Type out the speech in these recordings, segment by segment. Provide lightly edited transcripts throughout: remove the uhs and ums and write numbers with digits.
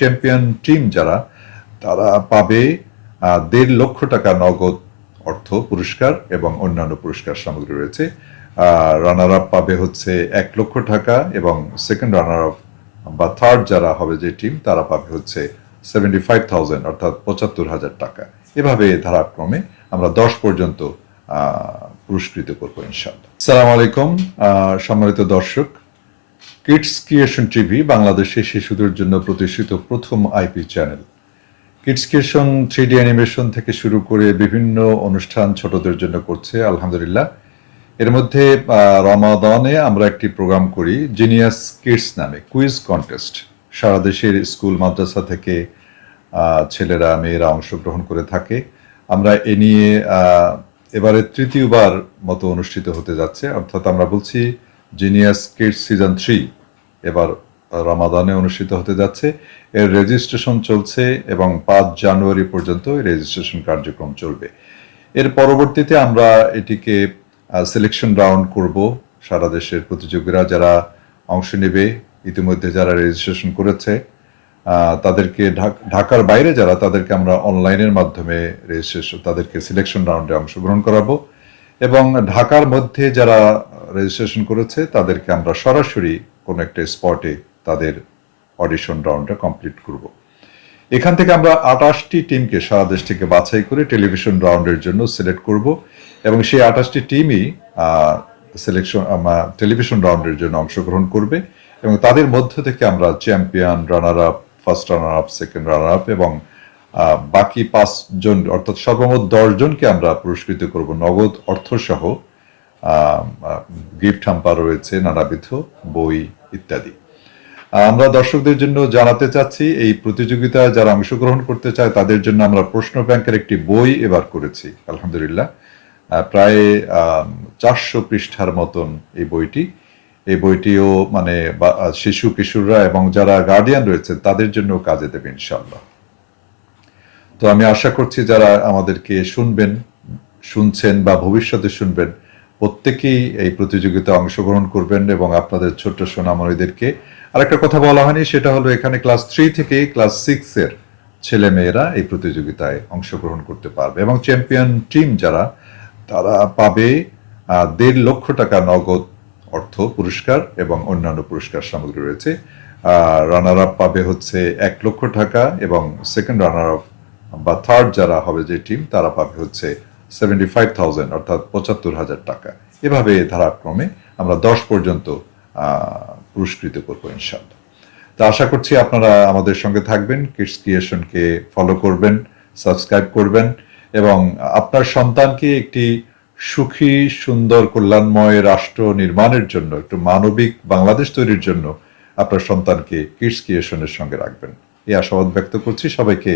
Champion team যারা তারা পাবে ১.৫ লক্ষ টাকা নগদ অর্থ পুরস্কার এবং অন্যান্য পুরস্কার সামগ্রী রয়েছে। রানার আপ পাবে হচ্ছে ১ লক্ষ টাকা এবং সেকেন্ড রানার আপ বা থার্ড যারা হবে যে টিম তারা পাবে হচ্ছে 75,000 অর্থাৎ ৭৫,০০০ টাকা। এভাবে ধারাক্রমে আমরা ১০ পর্যন্ত পুরস্কৃত করবো ইনশাআল্লাহ। আসসালামু আলাইকুম সম্মানিত দর্শক, কিডস ক্রিয়েশন টিভি বাংলাদেশে শিশুদের জন্য প্রতিষ্ঠিত প্রথম IP channel. Kids creation 3D animation থেকে শুরু করে বিভিন্ন অনুষ্ঠান ছোটদের জন্য করছে আলহামদুলিল্লাহ। এর মধ্যে রমাদানে আমরা একটি প্রোগ্রাম করি জিনিয়াস কিডস নামে, কুইজ কন্টেস্ট। সারা দেশের স্কুল মাদ্রাসা থেকে ছেলেরা মেয়েরা অংশগ্রহণ করে থাকে। আমরা এ নিয়ে এবারে তৃতীয়বার মতো অনুষ্ঠিত হতে যাচ্ছে, অর্থাৎ আমরা বলছি জিনিয়াস কিডস সিজন 3 এবার রমাদানে অনুষ্ঠিত হতে যাচ্ছে। এর রেজিস্ট্রেশন চলছে এবং ৫ জানুয়ারি পর্যন্ত রেজিস্ট্রেশন কার্যক্রম চলবে। এর পরবর্তীতে আমরা এটিকে সিলেকশন রাউন্ড করব। সারা দেশের প্রতিযোগীরা যারা অংশ নেবে, ইতিমধ্যে যারা রেজিস্ট্রেশন করেছে তাদেরকে ঢাকার বাইরে যারা তাদেরকে আমরা অনলাইনের মাধ্যমে রেজিস্ট্রেশন তাদেরকে সিলেকশন রাউন্ডে অংশগ্রহণ করাবো এবং ঢাকার মধ্যে যারা রেজিস্ট্রেশন করেছে তাদেরকে আমরা সরাসরি কোনো একটা স্পটে তাদের অডিশন রাউন্ডটা কমপ্লিট করব। এখান থেকে আমরা ২৮টি টিমকে সারা দেশ থেকে বাছাই করে টেলিভিশন রাউন্ডের জন্য সিলেক্ট করব এবং সেই ২৮টি টিমই টেলিভিশন রাউন্ডের জন্য অংশগ্রহণ করবে এবং তাদের মধ্য থেকে আমরা champion, runner up, first runner up, second runner up এবং বাকি ৫ জন অর্থাৎ সর্বমোট ১০ জনকে আমরা পুরস্কৃত করব নগদ অর্থসহ। গিফট হ্যাম্পার রয়েছে, নানাবিধ বই ইত্যাদি। আমরা দর্শকদের জন্য জানাতে চাচ্ছি এই প্রতিযোগিতায় যারা অংশগ্রহণ করতে চায় তাদের জন্য আমরা প্রশ্ন ব্যাংকের একটি বই এবার করেছি আলহামদুলিল্লাহ। প্রায় ৪০০ পৃষ্ঠার মতন এই বইটিও মানে শিশু কিশোররা এবং যারা গার্ডিয়ান রয়েছে তাদের জন্য কাজে দেবে ইনশাআল্লাহ। তো আমি আশা করছি যারা আমাদেরকে শুনছেন বা ভবিষ্যতে শুনবেন প্রত্যেকেই এই প্রতিযোগিতায় অংশগ্রহণ করবেন এবং আপনাদের ছোট্ট সোনামণিদেরকে আরেকটা কথা বলা হয়নি, সেটা হলো এখানে ক্লাস 3 থেকে ক্লাস 6 এর ছেলে মেয়েরা এই প্রতিযোগিতায় অংশগ্রহণ করতে পারবে এবং চ্যাম্পিয়ন টিম যারা তারা পাবে ১.৫ লক্ষ টাকা নগদ অর্থ পুরস্কার এবং অন্যান্য পুরস্কার সামগ্রী রয়েছে। রানার আপ পাবে হচ্ছে ১ লক্ষ টাকা এবং সেকেন্ড রানার আপ বা থার্ড যারা হবে যে টিম তারা পাবে হচ্ছে 75,000 অর্থাৎ ৭৫,০০০ টাকা। এভাবে ধারাক্রমে আমরা ১০ পর্যন্ত পুরস্কৃত করবো ইনশাআল্লাহ। তো আশা করছি আপনারা আমাদের সঙ্গে থাকবেন, কিডস ক্রিয়েশনকে ফলো করবেন, সাবস্ক্রাইব করবেন এবং আপনার সন্তানকে একটি সুখী, সুন্দর, কল্যাণময় রাষ্ট্র নির্মাণের জন্য, একটু মানবিক বাংলাদেশ তৈরির জন্য আপনার সন্তানকে কিডস ক্রিয়েশনের সঙ্গে রাখবেন, এই আশাবাদ ব্যক্ত করছি। সবাইকে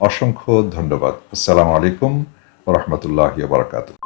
অসংখ্য ধন্যবাদ। আসসালামু আলাইকুম ওয়া রাহমাতুল্লাহি ওয়া বারাকাতুহু।